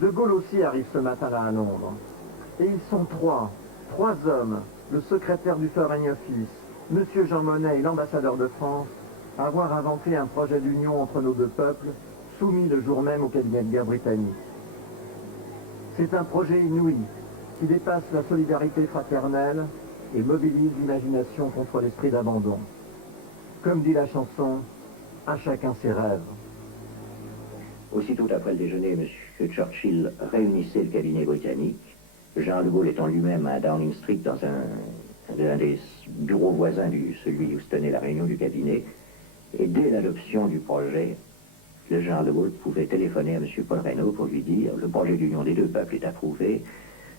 De Gaulle aussi arrive ce matin-là à Londres. Et ils sont trois hommes, le secrétaire du Foreign Office, M. Jean Monnet et l'ambassadeur de France, à avoir inventé un projet d'union entre nos deux peuples, soumis le jour même au cabinet de guerre britannique. C'est un projet inouï, qui dépasse la solidarité fraternelle et mobilise l'imagination contre l'esprit d'abandon. Comme dit la chanson, à chacun ses rêves. Aussitôt après le déjeuner, M. Churchill réunissait le cabinet britannique. Jean de Gaulle étant lui-même à Downing Street dans un des bureaux voisins de celui où se tenait la réunion du cabinet. Et dès l'adoption du projet, le général de Gaulle pouvait téléphoner à M. Paul Reynaud pour lui dire « Le projet d'union des deux peuples est approuvé,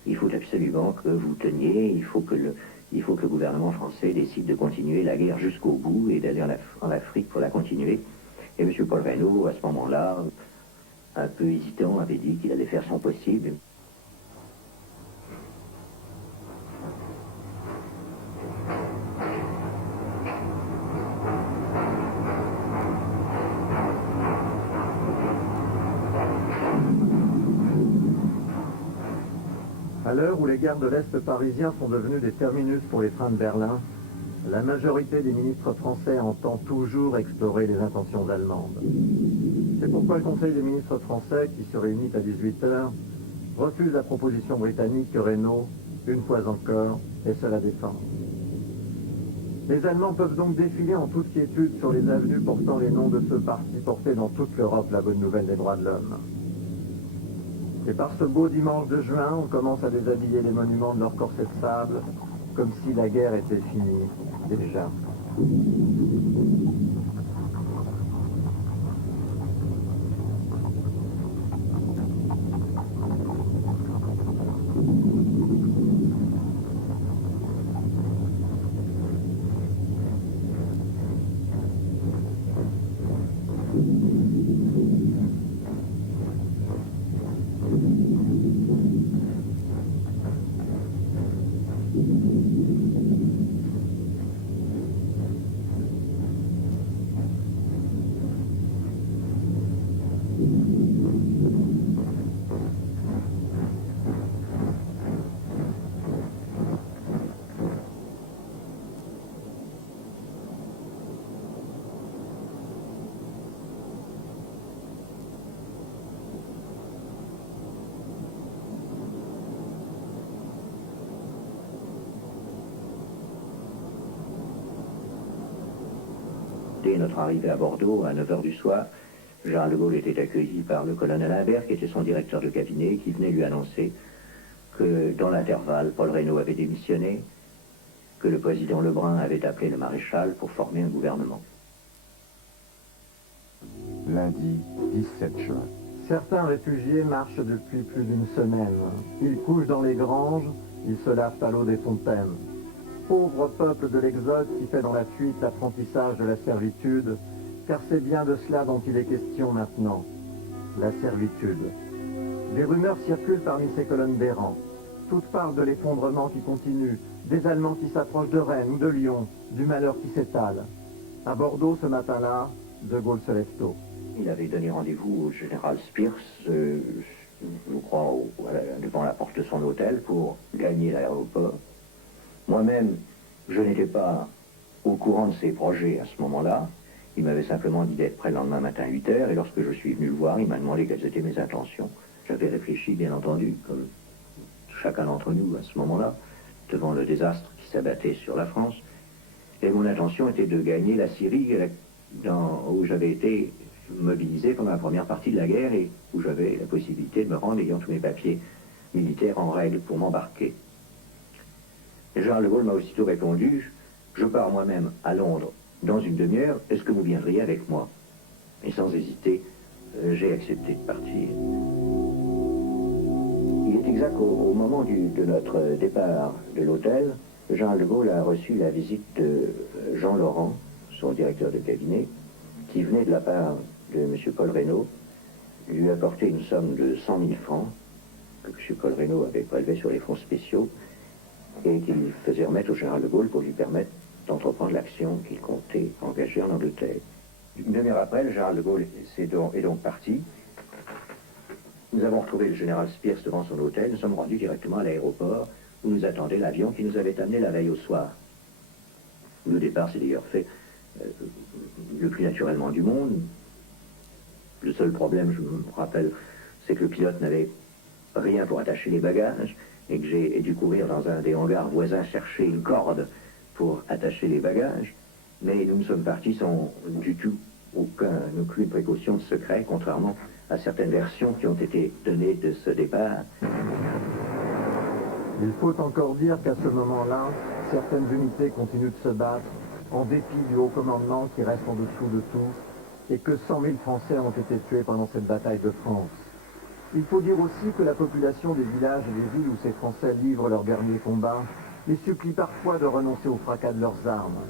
il faut absolument que vous teniez, il faut que le gouvernement français décide de continuer la guerre jusqu'au bout et d'aller en Afrique pour la continuer. » Et M. Paul Reynaud, à ce moment-là, un peu hésitant, avait dit qu'il allait faire son possible. À l'heure où les gares de l'Est parisien sont devenues des terminus pour les trains de Berlin, la majorité des ministres français entend toujours explorer les intentions allemandes. C'est pourquoi le Conseil des ministres français, qui se réunit à 18h, refuse la proposition britannique que Reynaud, une fois encore, est seul à défendre. Les Allemands peuvent donc défiler en toute quiétude sur les avenues portant les noms de ce parti porté dans toute l'Europe la bonne nouvelle des droits de l'homme. Et par ce beau dimanche de juin, on commence à déshabiller les monuments de leur corset de sable, comme si la guerre était finie, déjà. Dès notre arrivée à Bordeaux, à 9 h du soir, Général de Gaulle était accueilli par le colonel Imbert, qui était son directeur de cabinet, qui venait lui annoncer que, dans l'intervalle, Paul Reynaud avait démissionné, que le président Lebrun avait appelé le maréchal pour former un gouvernement. Lundi 17 juin. Certains réfugiés marchent depuis plus d'une semaine. Ils couchent dans les granges, ils se lavent à l'eau des fontaines. Pauvre peuple de l'Exode qui fait dans la fuite l'apprentissage de la servitude, car c'est bien de cela dont il est question maintenant, la servitude. Des rumeurs circulent parmi ces colonnes d'errants. Toutes parlent de l'effondrement qui continue, des Allemands qui s'approchent de Rennes ou de Lyon, du malheur qui s'étale. À Bordeaux, ce matin-là, De Gaulle se lève tôt. Il avait donné rendez-vous au général Spears, je crois, devant la porte de son hôtel pour gagner l'aéroport. Moi-même, je n'étais pas au courant de ses projets à ce moment-là. Il m'avait simplement dit d'être prêt le lendemain matin à 8 h, et lorsque je suis venu le voir, il m'a demandé quelles étaient mes intentions. J'avais réfléchi, bien entendu, comme chacun d'entre nous à ce moment-là, devant le désastre qui s'abattait sur la France. Et mon intention était de gagner la Syrie, où j'avais été mobilisé pendant la première partie de la guerre et où j'avais la possibilité de me rendre ayant tous mes papiers militaires en règle pour m'embarquer. Et Général de Gaulle m'a aussitôt répondu, je pars moi-même à Londres dans une demi-heure, est-ce que vous viendriez avec moi? Et sans hésiter, j'ai accepté de partir. Il est exact qu'au moment de notre départ de l'hôtel, Général de Gaulle a reçu la visite de Jean Laurent, son directeur de cabinet, qui venait de la part de M. Paul Reynaud, lui apporter une somme de 100 000 francs que M. Paul Reynaud avait prélevé sur les fonds spéciaux et qu'il faisait remettre au général de Gaulle pour lui permettre d'entreprendre l'action qu'il comptait engager en Angleterre. Une demi-heure après, le général de Gaulle est donc parti. Nous avons retrouvé le général Spears devant son hôtel. Nous sommes rendus directement à l'aéroport où nous attendait l'avion qui nous avait amenés la veille au soir. Le départ s'est d'ailleurs fait le plus naturellement du monde. Le seul problème, je me rappelle, c'est que le pilote n'avait rien pour attacher les bagages et que j'ai dû courir dans un des hangars voisins chercher une corde pour attacher les bagages. Mais nous sommes partis sans du tout aucune précaution de secret, contrairement à certaines versions qui ont été données de ce départ. Il faut encore dire qu'à ce moment-là, certaines unités continuent de se battre en dépit du haut commandement qui reste en dessous de tout, et que 100 000 Français ont été tués pendant cette bataille de France. Il faut dire aussi que la population des villages et des villes où ces Français livrent leurs derniers combats les supplie parfois de renoncer au fracas de leurs armes.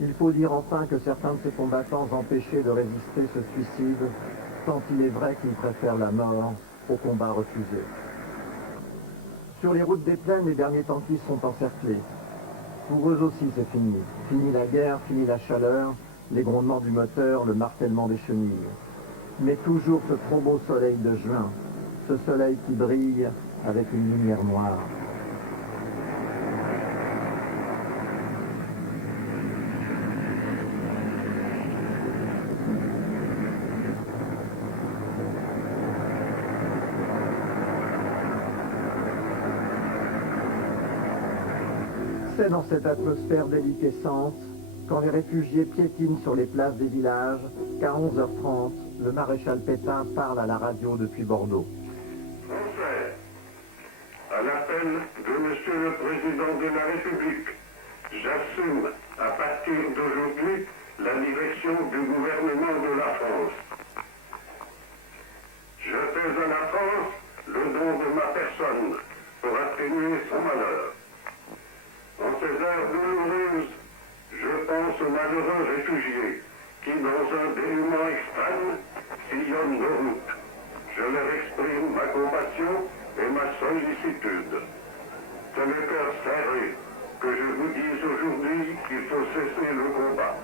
Il faut dire enfin que certains de ces combattants empêchés de résister se suicident, tant il est vrai qu'ils préfèrent la mort au combat refusé. Sur les routes des plaines, les derniers tanquistes sont encerclés. Pour eux aussi, c'est fini. Fini la guerre, fini la chaleur, les grondements du moteur, le martèlement des chenilles. Mais toujours ce trop beau soleil de juin, ce soleil qui brille avec une lumière noire. C'est dans cette atmosphère déliquescente, quand les réfugiés piétinent sur les places des villages, qu'à 11h30, le maréchal Pétain parle à la radio depuis Bordeaux. Français, à l'appel de Monsieur le Président de la République, j'assume à partir d'aujourd'hui la direction du gouvernement de la France. Je fais à la France le don de ma personne pour atténuer son malheur. En ces heures douloureuses, je pense aux malheureux réfugiés qui, dans un dénuement extrême, sillonnent nos routes. Je leur exprime ma compassion et ma sollicitude. C'est le cœur serré que je vous dise aujourd'hui qu'il faut cesser le combat.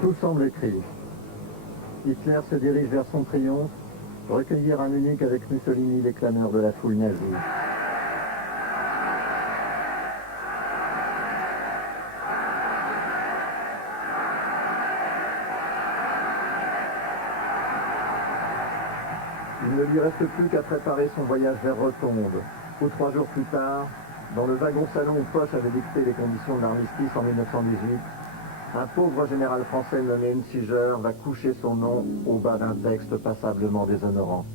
Tout semble écrit. Hitler se dirige vers son triomphe, recueillir à Munich avec Mussolini les clameurs de la foule nazie. Il ne lui reste plus qu'à préparer son voyage vers Rotonde, où 3 jours plus tard, dans le wagon-salon où Foch avait dicté les conditions de l'armistice en 1918, un pauvre général français nommé Ensiger va coucher son nom au bas d'un texte passablement déshonorant.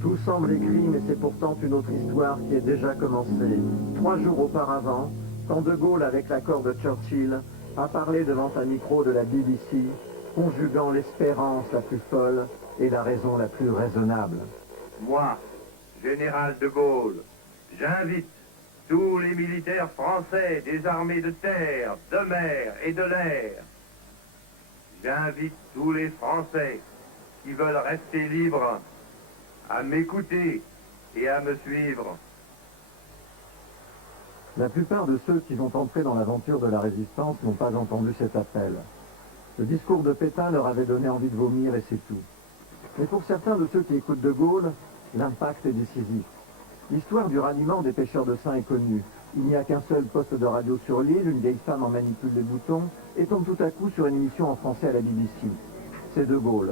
Tout semble écrit, mais c'est pourtant une autre histoire qui est déjà commencée. 3 jours auparavant, quand De Gaulle, avec l'accord de Churchill, a parlé devant un micro de la BBC, conjuguant l'espérance la plus folle et la raison la plus raisonnable. Moi, général de Gaulle, j'invite tous les militaires français des armées de terre, de mer et de l'air. J'invite tous les Français qui veulent rester libres à m'écouter et à me suivre. La plupart de ceux qui vont entrer dans l'aventure de la résistance n'ont pas entendu cet appel. Le discours de Pétain leur avait donné envie de vomir et c'est tout. Mais pour certains de ceux qui écoutent De Gaulle, l'impact est décisif. L'histoire du ralliement des pêcheurs de sein est connue. Il n'y a qu'un seul poste de radio sur l'île, une vieille femme en manipule les boutons et tombe tout à coup sur une émission en français à la BBC. C'est De Gaulle.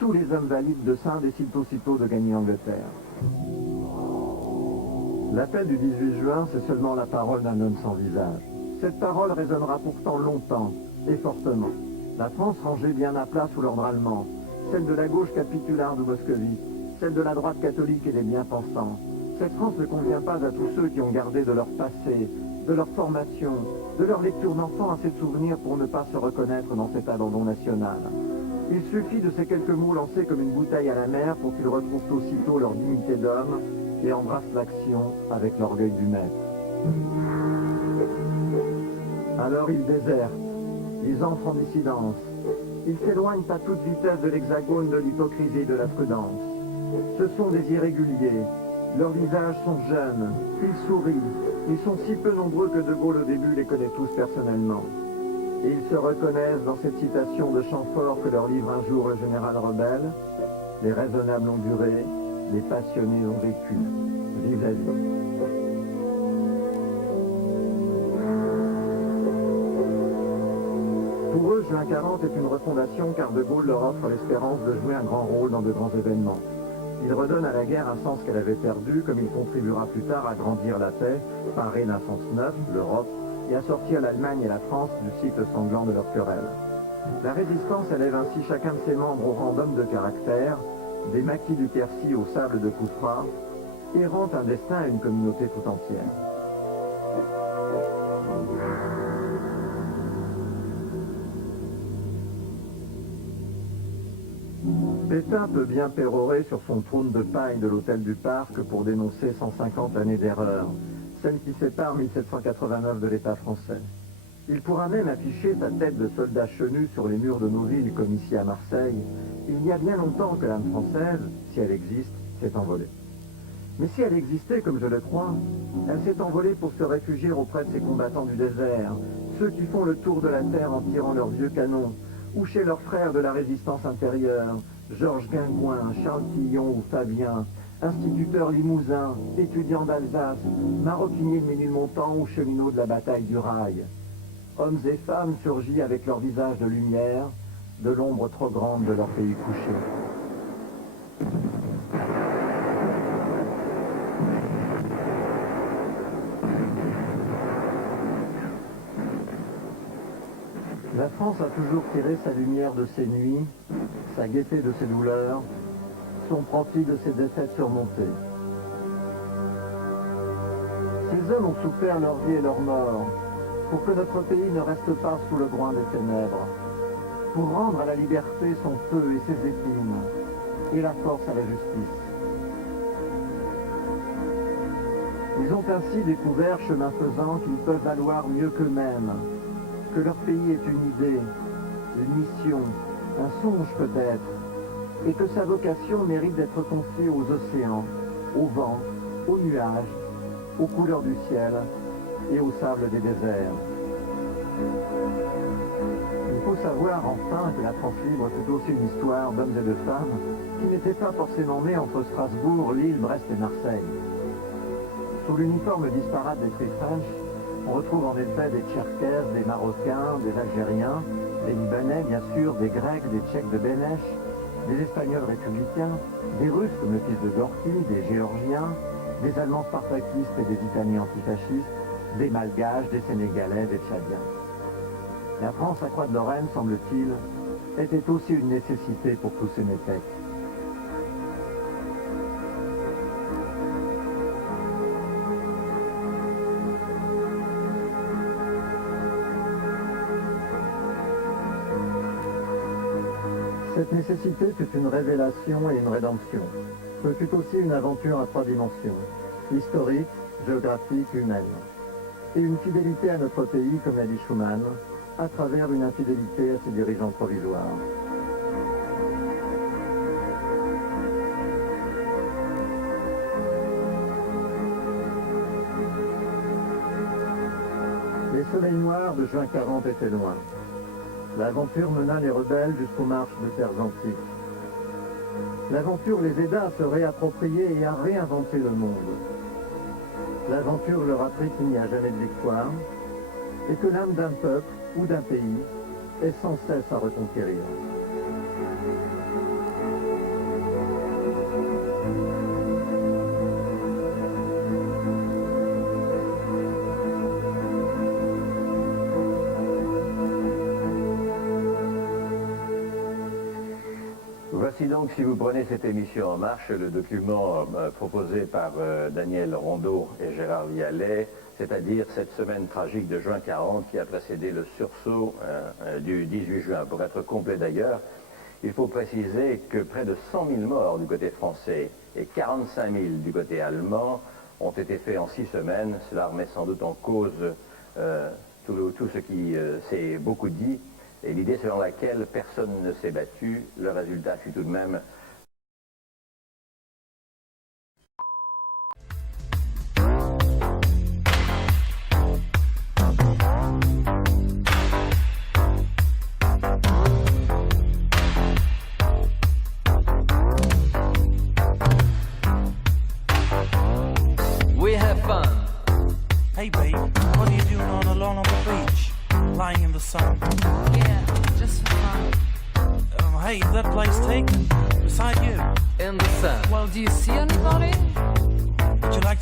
Tous les hommes valides de sein décident aussitôt de gagner l'Angleterre. L'appel du 18 juin, c'est seulement la parole d'un homme sans visage. Cette parole résonnera pourtant longtemps et fortement. La France rangée bien à plat sous l'ordre allemand, celle de la gauche capitulaire de Moscovite, celle de la droite catholique et des bien-pensants. Cette France ne convient pas à tous ceux qui ont gardé de leur passé, de leur formation, de leur lecture d'enfant assez de souvenirs pour ne pas se reconnaître dans cet abandon national. Il suffit de ces quelques mots lancés comme une bouteille à la mer pour qu'ils retrouvent aussitôt leur dignité d'homme et embrassent l'action avec l'orgueil du maître. Alors ils désertent, ils entrent en dissidence, ils s'éloignent à toute vitesse de l'hexagone de l'hypocrisie et de la prudence. Ce sont des irréguliers, leurs visages sont jeunes, ils sourient, ils sont si peu nombreux que De Gaulle au début les connaît tous personnellement. Et ils se reconnaissent dans cette citation de Chamfort que leur livre un jour le général rebelle. Les raisonnables ont duré, les passionnés ont vécu. Vive la vie. Pour eux, juin 40 est une refondation car De Gaulle leur offre l'espérance de jouer un grand rôle dans de grands événements. Il redonne à la guerre un sens qu'elle avait perdu, comme il contribuera plus tard à grandir la paix, parer un sens neuf, l'Europe, et à sortir l'Allemagne et la France du cycle sanglant de leur querelle. La résistance élève ainsi chacun de ses membres au rang d'hommes de caractère, des maquis du Quercy au sable de Coufra, et rend un destin à une communauté tout entière. Pétain peut bien pérorer sur son trône de paille de l'hôtel du Parc pour dénoncer 150 années d'erreur, celle qui sépare 1789 de l'État français. Il pourra même afficher sa tête de soldat chenu sur les murs de nos villes, comme ici à Marseille. Il y a bien longtemps que l'âme française, si elle existe, s'est envolée. Mais si elle existait, comme je le crois, elle s'est envolée pour se réfugier auprès de ces combattants du désert, ceux qui font le tour de la terre en tirant leurs vieux canons, ou chez leurs frères de la résistance intérieure, Georges Guingouin, Charles Tillon ou Fabien, instituteurs limousins, étudiants d'Alsace, maroquiniers de Ménilmontant ou cheminots de la bataille du Rail. Hommes et femmes surgis avec leur visage de lumière, de l'ombre trop grande de leur pays couché. La France a toujours tiré sa lumière de ses nuits, sa gaieté de ses douleurs, son profit de ses défaites surmontées. Ces hommes ont souffert leur vie et leur mort pour que notre pays ne reste pas sous le groin des ténèbres, pour rendre à la liberté son feu et ses épines, et la force à la justice. Ils ont ainsi découvert, chemin faisant, qu'ils peuvent valoir mieux qu'eux-mêmes, que leur pays est une idée, une mission, un songe peut-être, et que sa vocation mérite d'être confiée aux océans, au vent, aux nuages, aux couleurs du ciel et au sable des déserts. Il faut savoir enfin que la France libre fut aussi une histoire d'hommes et de femmes qui n'étaient pas forcément nés entre Strasbourg, Lille, Brest et Marseille. Sous l'uniforme disparate des Free French, on retrouve en effet des Tcherkesses, des Marocains, des Algériens, des Libanais bien sûr, des Grecs, des Tchèques de Bénèche, des Espagnols républicains, des Russes comme le fils de Gorky, des Géorgiens, des Allemands spartakistes et des Italiens antifascistes, des Malgaches, des Sénégalais, des Tchadiens. La France à Croix-de-Lorraine, semble-t-il, était aussi une nécessité pour tous ces métèques. Cette nécessité fut une révélation et une rédemption. Ce fut aussi une aventure à 3 dimensions, historique, géographique, humaine. Et une fidélité à notre pays, comme l'a dit Schuman, à travers une infidélité à ses dirigeants provisoires. Les soleils noirs de juin 40 étaient loin. L'aventure mena les rebelles jusqu'aux marches de terres antiques. L'aventure les aida à se réapproprier et à réinventer le monde. L'aventure leur apprit qu'il n'y a jamais de victoire et que l'âme d'un peuple ou d'un pays est sans cesse à reconquérir. Voici donc, si vous prenez cette émission en marche, le document proposé par Daniel Rondeau et Gérard Vialet, c'est-à-dire cette semaine tragique de juin 40 qui a précédé le sursaut du 18 juin. Pour être complet d'ailleurs, il faut préciser que près de 100 000 morts du côté français et 45 000 du côté allemand ont été faits en 6 semaines. Cela remet sans doute en cause tout ce qui s'est beaucoup dit. Et l'idée selon laquelle personne ne s'est battu, le résultat fut tout de même... We have fun. Hey babe, what are you doing all alone on the beach? Lying in the sun. Yeah. Hey, that place taken. Beside you. In the sand. Well, do you see anybody? Would you like